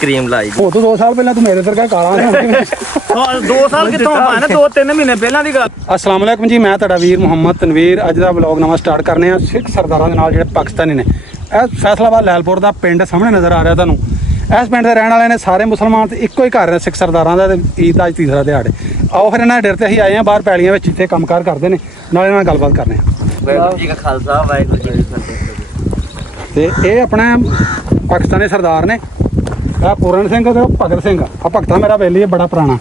Cream ਲਾਈ ਉਹ ਤੋਂ 2 ਸਾਲ ਪਹਿਲਾਂ ਤੂੰ ਮੇਰੇ ਵਰਗਾ ਕਾਲਾ ਹਾਂ 2 ਸਾਲ ਕਿੱਥੋਂ ਪਾਣਾ 2-3 ਮਹੀਨੇ ਪਹਿਲਾਂ ਦੀ ਗੱਲ। अस्सलाम वालेकुम जी, मैं ਤੁਹਾਡਾ ਵੀਰ ਮੁਹੰਮਦ ਤਨਵੀਰ। ਅੱਜ ਦਾ ਵਲੌਗ ਨਵਾਂ ਸਟਾਰਟ ਕਰਨੇ ਆ ਸਿੱਖ ਸਰਦਾਰਾਂ ਦੇ ਨਾਲ ਜਿਹੜੇ ਪਾਕਿਸਤਾਨੀ ਨੇ। ਇਹ ਫੈਸਲਾਬਾਦ ਲੈਲਪੁਰ ਦਾ ਪਿੰਡ ਸਾਹਮਣੇ ਨਜ਼ਰ ਆ ਰਿਹਾ ਤੁਹਾਨੂੰ। ਇਸ ਪਿੰਡ ਦੇ ਰਹਿਣ ਵਾਲੇ ਨੇ ਸਾਰੇ ਮੁਸਲਮਾਨ ਤੇ ਇੱਕੋ ਹੀ ਘਰ ਨੇ ਸਿੱਖ ਸਰਦਾਰਾਂ ਦਾ। ਤੇ ਈਦ ਦਾ ਅੱਜ ਤੀਸਰਾ ਦਿਹਾੜੇ। ਆਓ ਫਿਰ ਇਹਨਾਂ ਦੇ ਡਰ ਤੇ ਅਸੀਂ ਆਏ ਆ ਬਾਹਰ ਪੈਲੀਆਂ ਵਿੱਚ, ਇੱਥੇ ਕੰਮਕਾਰ ਕਰਦੇ ਨੇ, ਨਾਲ ਇਹਨਾਂ ਨਾਲ ਗੱਲਬਾਤ ਕਰਨੇ ਆ। ਵਾਹਿਗੁਰੂ ਜੀ ਕਾ ਖਾਲਸਾ ਵਾਹਿਗੁਰੂ ਜੀ ਕੀ ਫਤਿਹ। ਤੇ ਇਹ ਆਪਣਾ ਪਾਕਿਸਤਾਨੀ ਸਰਦਾਰ ਨੇ। ਇਹ ਪੂਰਨ ਸਿੰਘ ਤੇ ਭਗਤ ਸਿੰਘ। ਆ ਭਗਤਾ ਮੇਰਾ ਵੇਲੀ ਹੈ ਬੜਾ ਪੁਰਾਣਾ।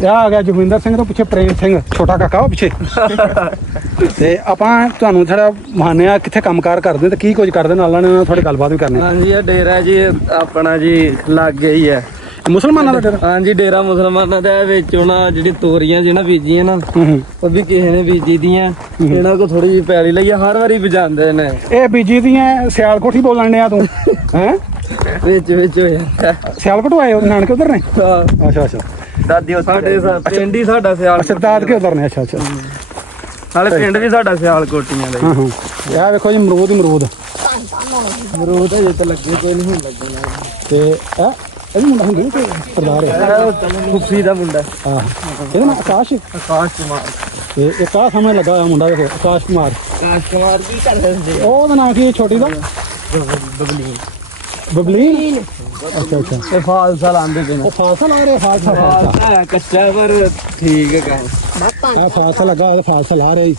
ਤੇ ਆ ਗਿਆ ਜੋਗਿੰਦਰ ਸਿੰਘ ਤੋਂ ਪਿੱਛੇ ਪ੍ਰੇਮ ਸਿੰਘ, ਛੋਟਾ ਕਾਕਾ ਉਹ ਪਿੱਛੇ। ਤੇ ਆਪਾਂ ਤੁਹਾਨੂੰ ਥੋੜਾ ਮਹਾਨੇ ਆ ਕਿੱਥੇ ਕੰਮਕਾਰ ਕਰਦੇ ਤੇ ਕੀ ਕੁਝ ਕਰਦੇ, ਨਾਲ ਨਾਲ ਥੋੜੀ ਗੱਲਬਾਤ ਵੀ ਕਰਨੀ। ਹਾਂਜੀ ਇਹ ਡੇਰਾ ਜੀ ਆਪਣਾ ਜੀ ਲੱਗ ਗਿਆ ਹੀ ਹੈ ਮੁਸਲਮਾਨਾਂ ਦਾ ਡੇਰਾ। ਹਾਂਜੀ ਡੇਰਾ ਮੁਸਲਮਾਨਾਂ ਦਾ। ਵਿੱਚ ਉਹਨਾਂ ਜਿਹੜੀ ਤੋਰੀਆਂ ਜਿਹਨਾਂ ਬੀਜੀਆਂ ਨਾ ਉਹ ਵੀ ਕਿਸੇ ਨੇ ਬੀਜੀ ਦੀਆਂ। ਇਹਨਾਂ ਕੋ ਥੋੜੀ ਜਿਹੀ ਪੈਲੀ ਲਈ ਹਰ ਵਾਰੀ ਬਜਾਉਂਦੇ ਨੇ। ਇਹ ਬੀਜੀ ਦੀਆਂ ਸਿਆਲਕੋਟ ਹੀ ਬੋਲਣ ਡਿਆ ਤੂੰ ਹੈ? ਵਿੱਚ ਵਿੱਚ ਹੋ ਜਾਂਦਾ। ਸਿਆਲਕੋਟ ਆਏ ਹੋ? ਨਾਨਕੇ ਉਧਰ ਨੇ? ਹਾਂ ਅੱਛਾ ਅੱਛਾ। ਦਾਦੀ ਸਾਡੇ ਪਿੰਡ ਹੀ ਸਾਡਾ ਸਿਆਲ। ਅੱਛਾ ਦਾਦਕੇ ਉਧਰ ਨੇ। ਅੱਛਾ ਅੱਛਾ। ਨਾਲੇ ਪਿੰਡ ਵੀ ਸਾਡਾ ਸਿਆਲ ਕੋਟੀਆਂ ਦਾ। ਹਾਂ ਹਾਂ। ਇਹ ਵੇਖੋ ਜੀ ਅਮਰੂਦ ਹੀ ਅਮਰੂਦ। ਅਮਰੂਦ ਹਜੇ ਤਾਂ ਲੱਗੇ ਕੋਈ ਨਹੀਂ ਹੁਣ ਲੱਗਣਾ। ਤੇ ਇਹ ਮੁੰਡਾ ਹੁੰਦਾ ਨਹੀਂ ਕੋਈ ਸਰਦਾਰ ਹੈ? ਫੁੱਫੀ ਦਾ ਮੁੰਡਾ। ਹਾਂ ਇਹਦਾ ਨਾਮ ਆਕਾਸ਼। ਆਕਾਸ਼ ਕੁਮਾਰ। ਤੇ ਇੱਕ ਆਹ ਸਾਹਮਣੇ ਲੱਗਾ ਹੋਇਆ ਮੁੰਡਾ ਵੇਖੋ, ਆਕਾਸ਼ ਕੁਮਾਰ। ਆਕਾਸ਼ ਕੁਮਾਰ ਕੀ ਕਰ ਰਹੇ ਉਹਦਾ ਨਾਮ ਕੀ ਹੈ ਛੋਟੀ ਦਾ? ਬਬਲੀ ਬਬਲੀਨ। ਅੱਛਾ ਅੱਛਾ। ਇਹ ਫਾਲਸਾ ਲਾਉਂਦੇ ਪਏ ਨੇ। ਉਹ ਫਾਲਸਾ ਲਾ ਰਹੇ? ਫਾਲਸਾ ਕੱਚਾ ਪਰ ਠੀਕ ਹੈ ਕੰਮ। ਇਹ ਫਾਲਸਾ ਲੱਗਾ, ਉਹ ਫਾਲਸਾ ਲਾ ਰਿਹਾ ਜੀ।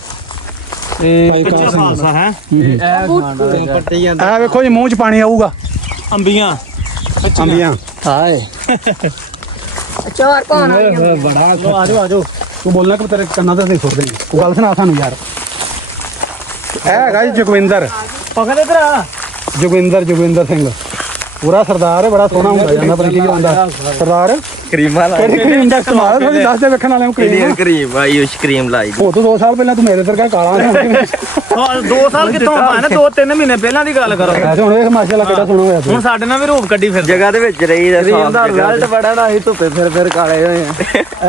ਇਹ ਕੱਚਾ ਫਾਲਸਾ ਹੈ। ਇਹ ਪੱਟੀ ਜਾਂਦਾ। ਇਹ ਵੇਖੋ ਜੀ ਮੂੰਹ 'ਚ ਪਾਣੀ ਆਊਗਾ। ਅੰਬੀਆਂ ਅੰਬੀਆਂ। ਹਾਏ ਚਾਰ ਪਾਣਾ ਬੜਾ ਆ ਜਾਓ। ਤੂੰ ਬੋਲਣਾ ਕਿ ਤੇਰੇ ਕੰਨਾਂ ਤੇ ਸੁੱਟ ਦੇਣੀ। ਤੂੰ ਗੱਲ ਸੁਣਾ ਸਾਨੂੰ ਯਾਰ। ਇਹ ਹੈਗਾ ਜੀ ਜੋਗਿੰਦਰ। ਪਕੜ ਇਧਰ ਆ। ਜੋਗਿੰਦਰ ਸਿੰਘ ਪੂਰਾ ਸਰਦਾਰ ਹੈ, ਬੜਾ ਸੋਹਣਾ ਹੁੰਦਾ ਜਾਂਦਾ। ਪਰ ਕੀ ਹੁੰਦਾ ਸਰਦਾਰ? ਕਰੀਮਾਂ ਲਾਈ ਕਿਹੜੀ ਕਰੀਮ ਦਾ ਇਸਤੇਮਾਲ ਥੋੜੀ ਦੱਸ ਦੇ ਵੇਖਣ ਵਾਲਿਆਂ ਨੂੰ। ਇੰਡੀਅਨ ਕਰੀਮ ਆਯੂਸ਼ ਕਰੀਮ ਲਾਈ ਉਹ ਤੋਂ 2 ਸਾਲ ਪਹਿਲਾਂ ਤੂੰ ਮੇਰੇ ਵਰਗਾ ਕਾਲਾ ਹਾਂ 2 ਸਾਲ ਕਿੱਥੋਂ ਪਾਣਾ 2-3 ਮਹੀਨੇ ਪਹਿਲਾਂ ਦੀ ਗੱਲ ਕਰੋ। ਐਸੇ ਹੁਣ ਵੇਖ ਮਾਸ਼ਾਅੱਲਾ ਕਿੱਡਾ ਸੋਹਣਾ ਹੋਇਆ ਤੂੰ। ਹੁਣ ਸਾਡੇ ਨਾਲ ਵੀ ਰੂਪ ਕੱਢੀ ਫਿਰ ਜਗ੍ਹਾ ਦੇ ਵਿੱਚ ਰਹੀ ਦਾ ਕਰੀਮ ਦਾ ਰਿਜ਼ਲਟ ਬੜਾ ਨਾ। ਅਸੀਂ ਧੁੱਪੇ ਫਿਰ ਕਾਲੇ ਹੋਏ ਆ।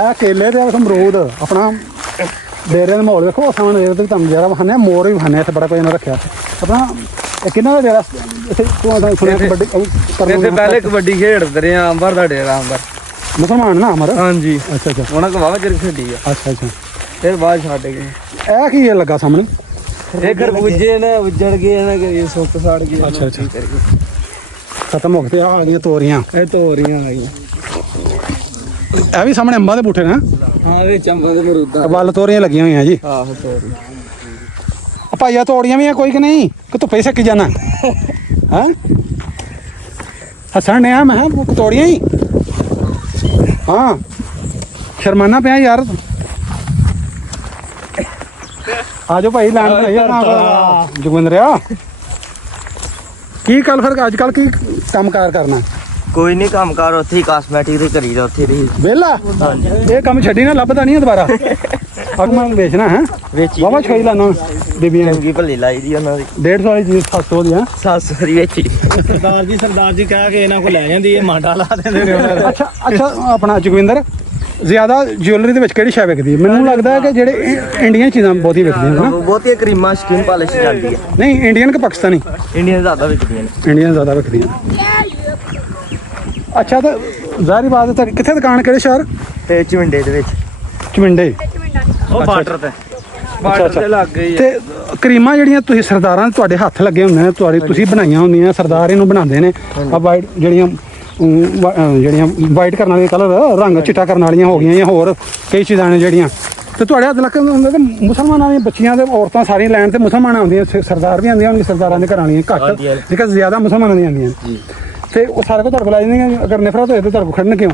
ਇਹ ਕੇਲੇ ਤੇ ਅਮਰੂਦ ਆਪਣਾ ਡੇਰੇ ਦਾ ਮਾਹੌਲ ਵੇਖੋ। ਸਾਹਮਣੇ ਇਹਦੇ ਤੁਹਾਨੂੰ ਜਰਾ ਵਖਾਨੇ ਮੋਰ ਵੀ ਵਖਾਨੇ। ਇੱਥੇ ਬੜਾ ਕੋਈ ਨਾ ਰੱਖਿਆ ਆਪਣਾ। ਇਹ ਕਿੰਨਾ ਦਾ ਡੇਰਾ ਇੱਥੇ? ਤੂੰ ਸੁਣਿਆ ਕਬੱਡੀ ਇੱਥੇ ਪਹਿਲੇ ਕਬੱਡੀ ਖੇਡਦੇ ਰਹੇ ਆ। ਅੰਬਰ ਦਾ ਡੇਰਾ ਅੰਬਰ ਮੁਸਲਮਾਨ ਨਾ ਅਮਰ? ਹਾਂਜੀ। ਅੱਛਾ ਅੱਛਾ। ਉਹਨਾਂ ਕੋ ਵਾਵਾ ਚਿਰ ਖੇਡੀ ਆ। ਅੱਛਾ ਅੱਛਾ। ਫਿਰ ਬਾਅਦ ਛੱਡ ਗਏ। ਇਹ ਕੀ ਇਹ ਲੱਗਾ ਸਾਹਮਣੇ? ਇਹ ਖਰਬੂਜੇ ਨੇ ਉੱਜੜ ਗਏ ਨਾ ਕਿ ਸੁੱਕ ਸਾੜ ਗਏ। ਅੱਛਾ ਅੱਛਾ। ਖਤਮ ਹੋ ਗਏ। ਆ ਗਈਆਂ ਤੋਰੀਆਂ। ਇਹ ਤੋਰੀਆਂ ਆ ਗਈਆਂ। ਇਹ ਵੀ ਸਾਹਮਣੇ ਅੰਬਾਂ ਦੇ ਬੂਟੇ ਨੇ। ਹਾਂ ਇਹ ਚੰਬਾ ਦੇ ਮਰੂਦਾਂ ਵੱਲ ਤੋਰੀਆਂ ਲੱਗੀਆਂ ਹੋਈਆਂ ਜੀ। ਆਹੋ ਤੋਰੀ। ਭਾਈਆ ਤੋੜੀਆਂ ਵੀ ਆ ਕੋਈ ਕਿ ਨਹੀਂ? ਕਿ ਧੁੱਪੇ ਸੱਕੀ ਜਾਣਾ ਹੈ? ਹੱਸਣ ਨੇ ਆ ਮੈਂ ਕਿਹਾ ਤੋੜੀਆਂ ਹੀ। ਹਾਂ ਸ਼ਰਮਾਨਾ ਪਿਆ ਯਾਰ। ਆ ਜਾਓ ਭਾਈ ਲੈਣ ਭਾਈ। ਜੋਗਿੰਦਰਿਆ ਕੀ ਕੱਲ ਫਿਰ ਅੱਜ ਕੱਲ ਕੀ ਕੰਮਕਾਰ ਕਰਨਾ? ਕੋਈ ਨਹੀਂ ਕੰਮਕਾਰ ਉੱਥੇ ਹੀ ਕਾਸਮੈਟਿਕ ਦੇ ਕਰੀਦਾ ਉੱਥੇ ਦੀ ਵਿਹਲਾ। ਇਹ ਕੰਮ ਛੱਡੀ ਨਾ, ਲੱਭਦਾ ਨਹੀਂ ਦੁਬਾਰਾ। ਅਗ ਮੈਂ ਵੇਚਣਾ ਹੈ ਵੇਚੀ ਵਾਵਾ ਛੋਈ ਲਾਣਾ ਬੀਬੀਆਂ ਚੰਗੀ ਭੱਲੀ ਲਾਈ ਦੀ ਉਹਨਾਂ ਦੀ 150 ਵਾਲੀ ਚੀਜ਼ 700 ਦੀ ਹੈ। 700 ਦੀ ਵੇਚੀ। ਸਰਦਾਰ ਜੀ ਕਹਿ ਕੇ ਇਹਨਾਂ ਕੋਲ ਲੈ ਜਾਂਦੀ। ਇਹ ਮਾਂਡਾ ਲਾ ਦਿੰਦੇ ਨੇ ਉਹਨਾਂ ਦਾ। ਅੱਛਾ ਅੱਛਾ। ਆਪਣਾ ਜੋਗਿੰਦਰ ਜ਼ਿਆਦਾ ਜਿਊਲਰੀ ਦੇ ਵਿੱਚ ਕਿਹੜੀ ਸ਼ੈ ਵਿਕਦੀ ਹੈ? ਮੈਨੂੰ ਲੱਗਦਾ ਹੈ ਕਿ ਜਿਹੜੇ ਇੰਡੀਅਨ ਚੀਜ਼ਾਂ ਬਹੁਤੀ ਵਿਕਦੀਆਂ ਨੇ ਨਾ। ਬਹੁਤੀਆਂ ਕਰੀਮਾਂ ਸਕਿਨ ਪਾਲਿਸ਼ ਜਾਂਦੀ ਹੈ। ਨਹੀਂ ਇੰਡੀਅਨ ਕਿ ਪਾਕਿਸਤਾਨੀ? ਇੰਡੀਅਨ ਜ਼ਿਆਦਾ ਵਿਕਦੀਆਂ ਨੇ। ਇੰਡੀਅਨ ਜ਼ਿਆਦਾ ਵਿਕਦੀਆਂ ਨੇ। ਅੱਛਾ ਤਾਂ ਜ਼ਾਹਰੀ ਬਾਤ ਹੈ। ਤੁਹਾਡੀ ਕਿੱਥੇ ਦੁਕਾਨ, ਕਿਹੜੇ ਸ਼ਹਿਰ? ਤੇ ਚਿੰਡੇ ਦੇ ਵਿੱਚ ਚਮਿੰਡੇ। ਉਹ ਬਾਰਡਰ ਤੇ ਅੱਛਾ ਬਾਰਡਰ ਅੱਛਾ। ਤੇ ਲੱਗ ਗਈ। ਤੇ ਕਰੀਮਾਂ ਜਿਹੜੀਆਂ ਤੁਸੀਂ ਸਰਦਾਰਾਂ ਦੇ ਤੁਹਾਡੇ ਹੱਥ ਲੱਗੇ ਹੁੰਦੇ ਨੇ, ਤੁਸੀਂ ਬਣਾਈਆਂ ਹੁੰਦੀਆਂ, ਸਰਦਾਰ ਇਹਨੂੰ ਬਣਾਉਂਦੇ ਨੇ। ਆ ਵਾਈਟ ਜਿਹੜੀਆਂ ਵਾਈਟ ਕਰਨ ਵਾਲੀਆਂ, ਕਲਰ ਰੰਗ ਚਿੱਟਾ ਕਰਨ ਵਾਲੀਆਂ ਹੋ ਗਈਆਂ, ਜਾਂ ਹੋਰ ਕਈ ਚੀਜ਼ਾਂ ਨੇ ਜਿਹੜੀਆਂ ਤੇ ਤੁਹਾਡੇ ਹੱਥ ਲੱਗੇ ਹੁੰਦੇ। ਤੇ ਮੁਸਲਮਾਨਾਂ ਦੀਆਂ ਬੱਚੀਆਂ ਤੇ ਔਰਤਾਂ ਸਾਰੀਆਂ ਲੈਣ ਤੇ ਮੁਸਲਮਾਨਾਂ ਆਉਂਦੀਆਂ, ਸਰਦਾਰ ਵੀ ਆਉਂਦੀਆਂ ਹੋਣਗੇ। ਸਰਦਾਰਾਂ ਦੇ ਘਰਾਂ ਵਾਲੀਆਂ ਘੱਟ, ਜੇਕਰ ਜ਼ਿਆਦਾ ਮੁਸਲਮਾਨਾਂ ਦੀਆਂ ਆਉਂਦੀਆਂ ਤੇ ਉਹ ਸਾਰੇ ਕੋ ਤੁਹਾਡੇ ਕੋਲ ਆ ਜਾਂਦੀਆਂ। ਅਗਰ ਨਫ਼ਰਤ ਹੋਏ ਤੇ ਤੁਹਾਡੇ ਕੋਲ ਖੜਨ ਕਿਉਂ?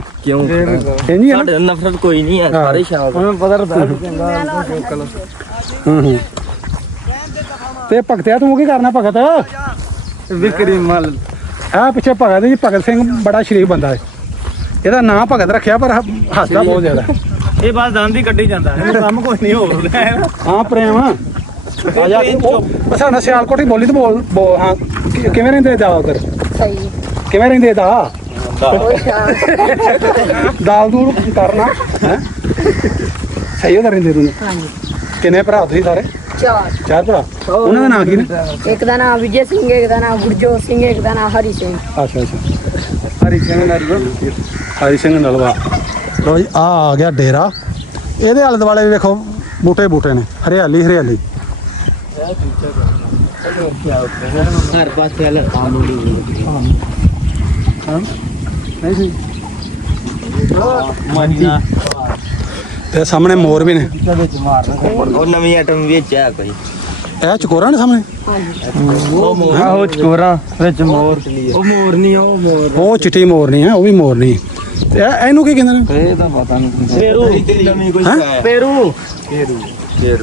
ਇੰਨੀ ਹੈ ਨਾ? ਸਾਡੇ ਨਫ਼ਰਤ ਕੋਈ ਨਹੀਂ ਹੈ, ਸਾਰੇ ਸ਼ਾਮ ਉਹਨੂੰ ਪਤਾ ਰਦਾ ਚੰਗਾ ਲੋਕਲ। ਹਾਂ ਤੇ ਭਗਤਿਆ ਤੂੰ ਕੀ ਕਰਨਾ ਭਗਤ? ਵਿਕਰੀ ਮਲ ਆ ਪਿੱਛੇ ਭਗਤ ਜੀ। ਭਗਤ ਸਿੰਘ ਬੜਾ ਸ਼ਰੀਫ ਬੰਦਾ ਹੈ। ਇਹਦਾ ਨਾਂ ਭਗਤ ਰੱਖਿਆ ਪਰ ਹੱਸਦਾ ਬਹੁਤ ਜ਼ਿਆਦਾ। ਇਹ ਬਸ ਦੰਦ ਹੀ ਕੱਢੀ ਜਾਂਦਾ। ਇਹਨੂੰ ਕੰਮ ਕੋਈ ਨਹੀਂ ਹੋ ਰਿਹਾ। ਹਾਂ ਪ੍ਰੇਮ ਆ ਜਾ। ਉਹ ਸਾਡਾ ਸਿਆਲਕੋਟ ਹੀ ਬੋਲੀ ਤੇ ਬੋਲ। ਹਾਂ ਕਿਵੇਂ ਰਹਿੰਦੇ ਦਾ ਉਧਰ? ਸਹੀ ਕਿਵੇਂ ਰਹਿੰਦੇ ਦਾ? ਦਾਲ ਦੂਲ ਕਰਨਾ ਹੈ ਸਹੀ ਹੋ ਰਹਿੰਦੇ ਤੁਸੀਂ? ਹਾਂਜੀ। ਕਿੰਨੇ ਭਰਾ ਤੁਸੀਂ ਸਾਰੇ? 4 ਭਰਾ। ਉਹਨਾਂ ਦਾ ਨਾਂ ਕੀ ਨੇ? ਇੱਕ ਦਾ ਨਾਮ ਵਿਜੇ ਸਿੰਘ, ਇੱਕ ਦਾ ਨਾਮ ਗੁਰਜੋਤ ਸਿੰਘ, ਇੱਕ ਦਾ ਨਾਮ ਹਰੀ ਸਿੰਘ। ਅੱਛਾ ਅੱਛਾ। ਹਰੀ ਸਿੰਘ ਨਰਵਾ ਹਰੀ ਸਿੰਘ ਨਲਵਾ। ਲੋ ਜੀ ਆ ਗਿਆ ਡੇਰਾ। ਇਹਦੇ ਆਲੇ ਦੁਆਲੇ ਵੀ ਵੇਖੋ ਬੂਟੇ ਬੂਟੇ ਨੇ, ਹਰਿਆਲੀ ਹਰਿਆਲੀ। ਹਰ ਪਾਸੇ ਵਾਲਾ ਨਹੀਂ ਸੀ ਮਾਨੀਆ ਤੇ ਸਾਹਮਣੇ ਮੋਰ ਵੀ ਨੇ। ਉਹ ਨਵੀਂ ਆਈਟਮ ਵਿੱਚ ਆ ਕੋਈ ਇਹ ਚਕੋਰਾਂ ਨੇ ਸਾਹਮਣੇ। ਉਹ ਮੋਰ ਆਹੋ ਚਕੋਰਾ ਵਿੱਚ ਮੋਰ। ਉਹ ਮੋਰ ਨਹੀਂ, ਉਹ ਮੋਰ ਉਹ ਚਿੱਟੀ ਮੋਰ ਨਹੀਂ ਹੈ, ਉਹ ਵੀ ਮੋਰ ਨਹੀਂ। ਤੇ ਇਹਨੂੰ ਕੀ ਕਹਿੰਦੇ ਨੇ? ਇਹ ਤਾਂ ਪਤਾ ਨਹੀਂ। ਪੇਰੂ ਨਵੀਂ ਕੋਈ ਹੈਂ? ਪੇਰੂ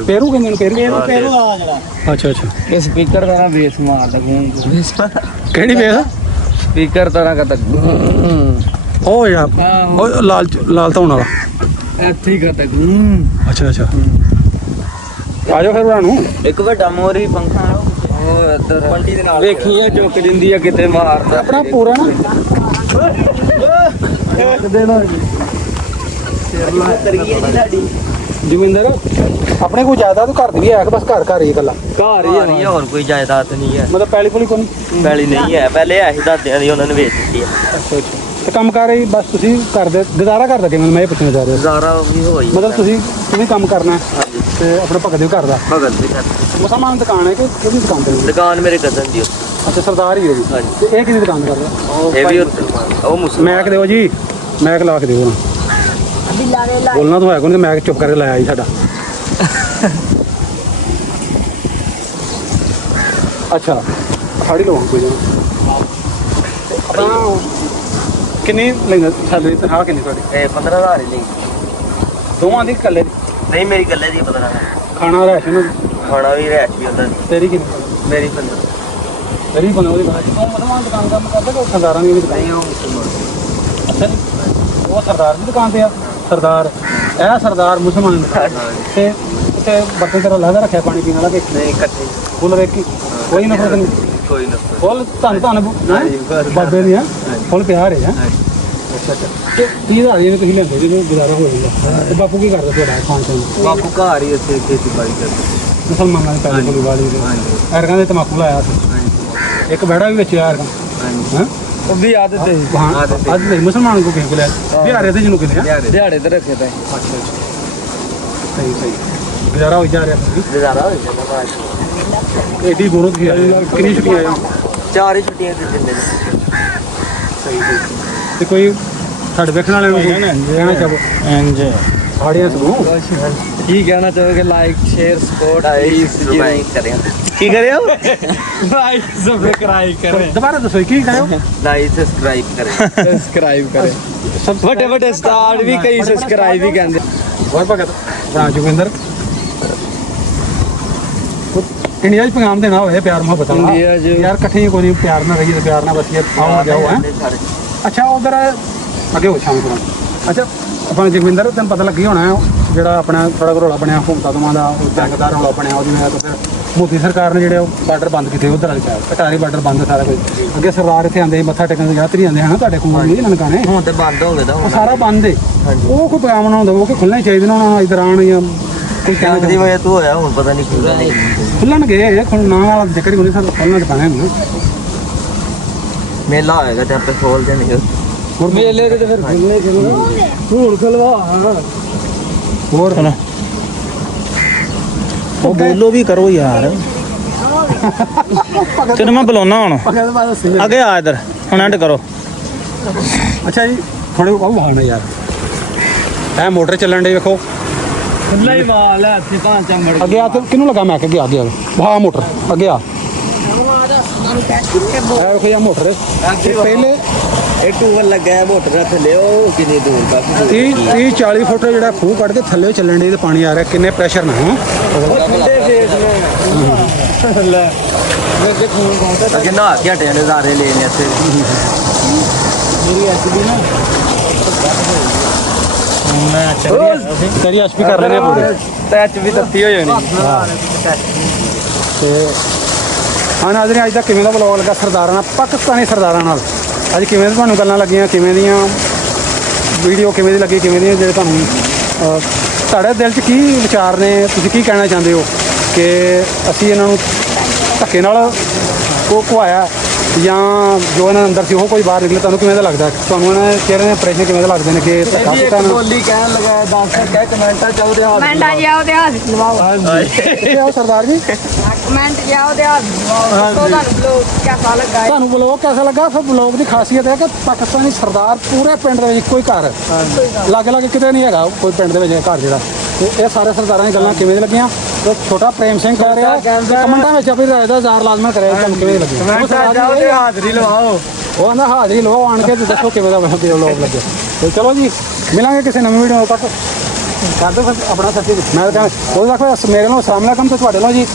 ਪੇਰੂ ਕਹਿੰਦੇ ਨੇ? ਪੇਰੂ ਪੇਰੂ ਆ ਜਿਹੜਾ ਅੱਛਾ ਅੱਛਾ। ਇਹ ਸਪੀਕਰ ਦਾ ਬੇਸ ਮਾਰਦਾ ਗੂੰ ਕਿਹੜੀ ਵੇਖ? ਸਪੀਕਰ ਤਰ੍ਹਾਂ ਕਰਦਾ ਉਹ ਜਿਹੜਾ ਉਹ ਲਾਲ ਧੌਣ ਵਾਲਾ। ਇੱਥੇ ਹੀ ਕਰਦਾ ਗੂੰ। ਅੱਛਾ ਅੱਛਾ। ਆ ਜਾਓ ਫਿਰ ਉਹਨਾਂ ਨੂੰ। ਇੱਕ ਵੱਡਾ ਮੋਰ ਵੀ ਪੰਖਾ ਉਹ ਇੱਧਰ ਪਲਟੀ ਦੇ ਨਾਲ ਵੇਖੀਏ ਚੁੱਕ ਦਿੰਦੀ ਆ ਕਿਤੇ ਮਾਰਦਾ ਆਪਣਾ ਪੂਰਾ ਨਾ ਤਰਗੀ ਹੈ ਸਾਡੀ ਜਮਿੰਦਰ ਆਪਣੇ ਕੋਲ ਜ਼ਿਆਦਾ ਤੂੰ ਘਰ ਦੀ ਵੀ ਹੈ ਕਿ ਬਸ ਘਰ ਘਰ ਹੀ ਇਕੱਲਾ? ਘਰ ਘਰ ਹੀ ਆ, ਹੋਰ ਕੋਈ ਜਾਇਦਾਦ ਨਹੀਂ ਹੈ। ਮਤਲਬ ਪੈਲੀ ਪੁਲੀ ਕੋਈ ਨਹੀਂ? ਪਹਿਲੀ ਨਹੀਂ ਹੈ, ਪਹਿਲੇ ਐਸੀ ਦਾਦਿਆਂ ਦੀ ਉਹਨਾਂ ਨੇ ਵੇਚ ਦਿੱਤੀ ਹੈ। ਅੱਛਾ ਅੱਛਾ। ਤੇ ਕੰਮ ਕਰ ਹੀ ਬਸ ਤੁਸੀਂ ਕਰਦੇ ਗੁਜ਼ਾਰਾ ਕਰਦਾ ਕਿਵੇਂ? ਮੈਂ ਇਹ ਪੁੱਛਣਾ ਚਾਹ ਰਿਹਾ। ਗੁਜ਼ਾਰਾ ਵੀ ਹੋਈ ਮਤਲਬ ਤੁਸੀਂ ਵੀ ਕੰਮ ਕਰਨਾ ਹੈ ਹਾਂਜੀ ਤੇ ਆਪਣੇ ਭਗਤ ਦੇ ਘਰ ਦਾ ਭਗਤ ਦੀ ਘਰ। ਮੁਸਲਮਾਨ ਦੁਕਾਨ ਹੈ ਕਿ ਕਿਹਦੀ ਦੁਕਾਨ ਤੇ? ਦੁਕਾਨ ਮੇਰੇ ਕਜ਼ਨ ਦੀ ਅੱਛਾ ਸਰਦਾਰ ਹੀ ਹੈ ਜੀ। ਹਾਂਜੀ। ਤੇ ਇਹ ਕਿਹਦੀ ਦੁਕਾਨ ਤੇ ਕਰਦਾ? ਇਹ ਵੀ ਉਹ ਮੁਸਲਮਾਨ ਮੈਕ ਦਿਓ ਜੀ, ਮੈਕ ਲਾ ਕੇ ਦਿਓ ਨਾ। ਬਿੱਲਾ ਵੇਲਾ ਬੋਲਣਾ ਤਾਂ ਹੈ ਕੋਈ ਨਹੀਂ, ਮੈਕ ਚੁੱਪ ਕਰਕੇ ਲਾਇਆ ਜੀ ਸਾਡਾ। ਅੱਛਾ ਸਾੜੀ ਲਵਾਂ ਕੋਈ ਨਾ। ਆਪਣਾ ਕਿੰਨੀ ਲੈਂਦਾ ਸੈਲਰੀ ਤਨਖਾਹ ਕਿੰਨੀ ਤੁਹਾਡੀ? ਇਹ 15,000 ਹੀ ਲਈ। ਦੋਵਾਂ ਦੀ ਇਕੱਲੇ ਦੀ? ਨਹੀਂ ਮੇਰੀ ਗੱਲੇ ਦੀ 15,000। ਖਾਣਾ ਰਾਸ਼ਨ ਖਾਣਾ ਵੀ ਰਹਿਸ਼ ਵੀ ਹੁੰਦਾ। ਤੇਰੀ ਕਿੰਨੀ? ਮੇਰੀ 15। ਤੇਰੀ ਬਣਾ ਉਹਦੀ ਬਾਤ। ਉਹ ਮੁਸਲਮਾਨ ਦੁਕਾਨ ਕੰਮ ਕਰਦਾ ਕਿ ਸਰਦਾਰਾਂ ਦੀ ਵੀ ਦੁਕਾਨ? ਨਹੀਂ ਉਹ ਮੁਸਲਮਾਨ। ਅੱਛਾ ਜੀ। ਉਹ ਸਰਦਾਰ ਦੀ ਦੁਕਾਨ ਤੇ ਆ? ਸਰਦਾਰ ਇਹ ਸਰਦਾਰ ਮੁਸਲਮਾਨ ਦੀ ਦੁਕਾਨ ਤੇ ਉੱਤੇ ਬਰਤਨ ਤੇਰਾ ਲਾਦਾ ਰੱਖਿਆ ਪਾਣੀ ਪੀਣ ਵਾਲਾ ਕਿ ਨਹੀਂ ਇਕੱਠੇ ਫੁੱਲ ਵੇਖ ਕੇ ਕੋਈ ਨਫ਼ਰਤ ਨਹੀਂ? ਕੋਈ ਨਾ। ਫੁੱਲ ਧੰਨ ਧੰਨ ਬਾਬੇ ਦੀ ਆ ਫੁੱਲ ਪਿਆਰ ਹੈ। ਅੱਛਾ ਅੱਛਾ। ਤੇ 30,000 ਇਹਨੇ ਤੁਸੀਂ ਲੈਂਦੇ ਜੀ ਗੁਜ਼ਾਰਾ ਹੋ ਜਾਂਦਾ। ਤੇ ਬਾਪੂ ਕੀ ਕਰਦਾ ਤੁਹਾਡਾ ਖਾਣ ਚਾਣ? ਬਾਪੂ ਘਰ ਹੀ ਉੱਥੇ ਖੇਤੀਬਾੜੀ ਕਰਦੇ। ਮੁਸਲਮਾਨਾਂ ਦੀ ਪੈਲੀ ਪੁਲੀ ਵਾਲੀ ਦੇ ਐਰਕਾਂ ਦੇ ਤਮਾਕੂ ਲਾਇਆ ਸੀ। ਇੱਕ ਬੈੜਾ ਵੀ ਵਿੱਚ ਐਰਕਾਂ ਹਾਂ ਉਹ ਵੀ ਆਦਤ ਹੈ ਹਾਂ ਅੱਜ ਨਹੀਂ ਮੁਸਲਮਾਨ ਕੋ ਕਿਸੇ ਕੋਲ ਬਿਹਾਰੇ ਤੇ ਜਿਹਨੂੰ ਕਹਿੰਦੇ ਆ। ਦਿਹਾੜੇ ਤੇ ਰੱਖੇ ਤਾਂ ਅੱਛਾ ਅੱਛਾ। ਸਹੀ ਸਹੀ ਗੁਜ਼ਾਰਾ ਹੋ ਜਾ ਰਿਹਾ ਸੀ। ਗੁਜ਼ਾਰਾ ਹੋ ਜਾਂਦਾ ਬਾਅਦ। ਏਡੀ ਦੂਰੋਂ ਤੁਸੀਂ ਆਏ ਹੋ, ਕਿੰਨੀ ਛੁੱਟੀਆਂ ਆਏ ਹੋ? 4 ਹੀ ਛੁੱਟੀਆਂ ਦੇ ਦਿੰਦੇ ਨੇ। ਸਹੀ ਸਹੀ। ਤੇ ਕੋਈ ਸਾਡੇ ਵੇਖਣ ਵਾਲਿਆਂ ਨੂੰ ਕਹਿਣਾ ਚਾਹੋ? ਇੰਜ ਆੜੀਆਂ ਨੂੰ ਕੀ ਕਹਿਣਾ ਚਾਹੋਗੇ? ਲਾਈਕ ਸ਼ੇਅਰ ਸਪੋਰਟ ਲਾਈਕ ਕਰਿਆ। ਕੀ ਕਰਿਓ? ਲਾਈਕ ਸਬਸਕ੍ਰਾਈਬ ਕਰੇ ਦੁਬਾਰਾ ਦੱਸੋ ਕੀ ਕਰਿਓ? ਲਾਈਕ ਸਬਸਕ੍ਰਾਈਬ ਕਰੇ। ਸਬਸਕ੍ਰਾਈਬ ਕਰੇ ਵੱਡੇ ਵੱਡੇ ਸਟਾਰ ਵੀ ਕਈ ਸਬਸਕ੍ਰਾਈਬ ਵੀ ਕਹਿੰਦੇ। ਬਹੁਤ ਭਗਤ ਭਰਾ ਜੋਗਿੰਦਰ ਇੰਡੀਆ 'ਚ ਪੈਗਾਮ ਦੇਣਾ ਹੋਵੇ ਪਿਆਰ ਮੁਹੱਬਤ ਵਾਲਾ ਇੰਡੀਆ 'ਚ ਯਾਰ ਇਕੱਠੇ ਕੋਈ ਨਹੀਂ, ਪਿਆਰ ਨਾਲ ਰਹੀਏ ਤੇ ਪਿਆਰ ਨਾਲ ਬਸੀਏ। ਆਓ ਜਾਓ ਹੈ। ਅੱਛਾ ਉਧਰ ਅੱਗੇ ਹੋ ਸ਼ਾਮ ਨੂੰ। ਅੱਛਾ ਆਪਣਾ ਜਗਵਿੰਦਰ ਤੈਨੂੰ ਪਤਾ ਲੱਗੀ ਹੋਣਾ ਜਿਹੜਾ ਆਪਣਾ ਥੋੜਾ ਰੌਲਾ ਬਣਿਆ ਹੁਕਮਤਾਂ ਦਾ ਜੰਗ ਦਾ ਰੌਲਾ ਬਣਿਆ ਉਹਦੀ ਵਜ੍ਹਾ ਤੋਂ ਫਿਰ ਮੋਦੀ ਸਰਕਾਰ ਨੇ ਜਿਹੜੇ ਉਹ ਬਾਰਡਰ ਬੰਦ ਕੀਤੇ ਉਧਰ ਵਾਲੀ ਸਾਈਡ ਕਟਾਰੀ ਬਾਰਡਰ ਬੰਦ ਸਾਰਾ ਕੁਝ। ਅੱਗੇ ਸਰਦਾਰ ਇੱਥੇ ਆਉਂਦੇ ਮੱਥਾ ਟੇਕਣ ਦੇ ਯਾਤਰੀ ਆਉਂਦੇ ਹਨ ਤੁਹਾਡੇ ਕੋਲ ਨਹੀਂ ਨਨਕਾਣੇ ਹੁਣ ਤੇ ਬੰਦ ਹੋ ਗਿਆ ਉਹ ਸਾਰਾ ਬੰਦ ਹੈ। ਉਹ ਕੋਈ ਪੈਗਾਮ ਨਾ ਹੁੰਦਾ ਉਹ ਕਿ ਖੁੱਲ੍ਹਣੇ ਚਾਹੀਦੇ ਨੇ ਉਹਨਾਂ ਇੱਧਰ ਆਉਣ ਜਾਂ ਕੋਈ ਜੰਗ ਦੀ ਵਜ੍ਹਾ ਤੋਂ ਹੋਇਆ। ਹੁਣ ਪਤਾ ਨਹੀਂ ਖੁੱਲ੍ਹਾ ਨਹੀਂ। ਖੁੱਲਣਗੇ ਨਾ ਵਾਲਾ ਜ਼ਿਕਰ ਹੀ ਕੋਈ ਸਾਨੂੰ ਖੋਲ੍ਹਣਾ ਤਾਂ ਪੈਣਾ ਨਹੀਂ। ਮੇਲਾ ਹੋਏਗਾ ਤੇ ਆਪੇ ਖੋਲ ਦੇਣਗੇ। ਹੋਰ ਮੇਲੇ ਤੇ ਫਿਰ ਖੁੱਲਣੇ ਕਿਉਂ? ਹੁਣ ਖਲਵਾ ਹੋਰ ਉਹ ਬੋਲੋ ਵੀ ਕਰੋ ਯਾਰ। ਤੈਨੂੰ ਮੈਂ ਬੁਲਾਉਣਾ ਹੁਣ ਅੱਗੇ ਆ ਇੱਧਰ ਹੁਣ ਐਂਡ ਕਰੋ। ਅੱਛਾ ਜੀ ਥੋੜੇ ਉਹ ਹਾਲ ਨੇ ਯਾਰ ਇਹ ਮੋਟਰ ਚੱਲਣ ਦੇ ਵੇਖੋ ਖੁੱਲਾ ਹੀ ਮਾਲ ਹੈ ਹੱਥੀ ਭਾਂ ਚੰਬੜ ਅੱਗੇ ਆ ਤੇ ਕਿਹਨੂੰ ਲੱਗਾ ਮੈਂ ਅੱਗੇ ਆ ਗਿਆ ਵਾਹ ਮੋਟਰ ਅੱਗੇ ਆ ਇਹ ਵੇਖੋ ਯਾ ਮੋਟਰ ਇਹ ਪਹਿਲੇ ਇਹ ਟੂਵਲ ਲੱਗਾ ਹੈ ਮੋਟਰ ਦਾ ਥੱਲੇ ਉਹ ਕਿੰਨੀ ਦੂਰ ਕਾਫੀ 30-40 ਫੁੱਟ ਜਿਹੜਾ ਖੂਹ ਕੱਢ ਕੇ ਥੱਲੇ ਚੱਲਣ ਦੇ ਤੇ ਪਾਣੀ ਆ ਰਿਹਾ ਕਿੰਨੇ ਪ੍ਰੈਸ਼ਰ ਨਾਲ ਹੈ। ਠੰਡੇ ਫੇਸ ਨੇ ਲੈ ਮੇਰੇ ਖੂਨ ਪਹੁੰਚਦਾ ਅੱਗੇ ਨਹਾ ਕੇ ਹਟੇ ਨਜ਼ਾਰੇ ਲੈ ਨੇ ਇੱਥੇ। ਮੇਰੀ ਐਸਬੀ ਨਾ ਮੈਂ ਤੇਰੀ ਐਸਪੀ ਕਰ ਰਹੇ ਨੇ ਪੂਰੇ ਟੱਚ ਵੀ ਤੱਤੀ ਹੋ ਜਾਣੀ। ਤੇ ਹਾਂ ਨਾਜ਼ਰੀਨ ਅੱਜ ਦਾ ਕਿਵੇਂ ਦਾ ਬਲੌਗ ਲੱਗਾ ਸਰਦਾਰਾਂ ਨਾਲ ਪਾਕਿਸਤਾਨੀ ਸਰਦਾਰਾਂ ਨਾਲ ਅੱਜ ਕਿਵੇਂ ਦੀ ਤੁਹਾਨੂੰ ਗੱਲਾਂ ਲੱਗੀਆਂ ਕਿਵੇਂ ਦੀਆਂ ਵੀਡੀਓ ਕਿਵੇਂ ਦੀ ਲੱਗੀ ਕਿਵੇਂ ਦੀਆਂ ਜਿਹੜੇ ਤੁਹਾਨੂੰ ਤੁਹਾਡੇ ਦਿਲ 'ਚ ਕੀ ਵਿਚਾਰ ਨੇ ਤੁਸੀਂ ਕੀ ਕਹਿਣਾ ਚਾਹੁੰਦੇ ਹੋ ਕਿ ਅਸੀਂ ਇਹਨਾਂ ਨੂੰ ਧੱਕੇ ਨਾਲ ਘੁਆਇਆ ਜਾਂ ਜੋ ਇਹਨਾਂ ਅੰਦਰ ਸੀ ਉਹ ਕੋਈ ਬਾਹਰ ਨਿਕਲੇ, ਤੁਹਾਨੂੰ ਕਿਵੇਂ ਦਾ ਲੱਗਦਾ? ਤੁਹਾਨੂੰ ਇਹਨਾਂ ਦੇ ਚਿਹਰੇ ਦੇ ਇੰਪ੍ਰੈਸ਼ਨ ਕਿਵੇਂ ਦਾ ਲੱਗਦੇ ਨੇ ਕਿ ਧੱਕਾ ਜੀ ਕੀਤਾ ਇੱਕ ਨਾ? ਬੋਲੀ ਕਹਿਣ ਲੱਗਾ 10 ਕਹਿ ਕਮੈਂਟਾਂ ਚ ਉਹਦੇ ਹੱਥ ਕਮੈਂਟਾਂ ਜਾਓ ਤੇ ਹੱਥ ਲਵਾਓ ਇਹ ਆਓ ਸਰਦਾਰ ਜੀ, ਕਮੈਂਟ ਜਾਓ ਤੇ ਹੱਥ ਲਵਾਓ तो ਤੁਹਾਨੂੰ ਲੋਕ ਕਿਹਦਾ ਲੱਗਾ ਹੈ ਤੁਹਾਨੂੰ ਬਲੌਗ ਕਿਹਦਾ ਲੱਗਾ? ਫਿਰ ਬਲੌਗ ਦੀ ਖਾਸੀਅਤ ਹੈ ਕਿ ਪਾਕਿਸਤਾਨੀ ਸਰਦਾਰ ਪੂਰੇ ਪਿੰਡ ਦੇ ਵਿੱਚ ਇੱਕੋ ਹੀ ਘਰ, ਲਾਗੇ ਲਾਗੇ ਕਿਤੇ ਨਹੀਂ ਹੈਗਾ ਕੋਈ ਪਿੰਡ ਦੇ ਵਿੱਚ ਘਰ ਜਿਹੜਾ। ਤੇ ਇਹ ਸਾਰੇ ਸਰਦਾਰਾਂ ਦੀਆਂ ਗੱਲਾਂ ਕਿਵੇਂ ਲੱਗੀਆਂ? ਤੇ ਛੋਟਾ ਪ੍ਰੇਮ ਸਿੰਘ ਕਹਿ ਰਿਹਾ ਕਮੈਂਟਾਂ ਵਿੱਚ ਆਪਣੀ ਰਾਏ ਦਾ ਜ਼ਾਰ ਲਾਜ਼ਮੀ ਕਰਿਆ, ਤੁਹਾਨੂੰ ਕਿਵੇਂ ਲੱਗੀ? ਕਮੈਂਟਾਂ ਜਾਓ ਤੇ ਹਾਜ਼ਰੀ ਲਵਾਓ। ਉਹ ਕਹਿੰਦਾ ਹਾਜ਼ਰੀ ਲਵਾਓ ਆਣ ਕੇ ਤੇ ਦੱਸੋ ਕਿਵੇਂ ਦਾ ਬਲੌਗ ਲੱਗੇ। ਤੇ ਚਲੋ ਜੀ ਮਿਲਾਂਗੇ ਕਿਸੇ ਨਵੀਂ ਵੀਡੀਓ ਤੱਕ। ਕਰ ਦਿਓ ਫਿਰ ਆਪਣਾ ਸੱਚੀ, ਮੈਂ ਤਾਂ ਕਹਿੰਦਾ ਉਹ ਦੇਖੋ ਮੇਰੇ ਨਾਲ ਅਸਲਾਮ ਅਲੈਕਮ ਤੇ ਤੁਹਾਡੇ ਨਾਲ ਜੀ।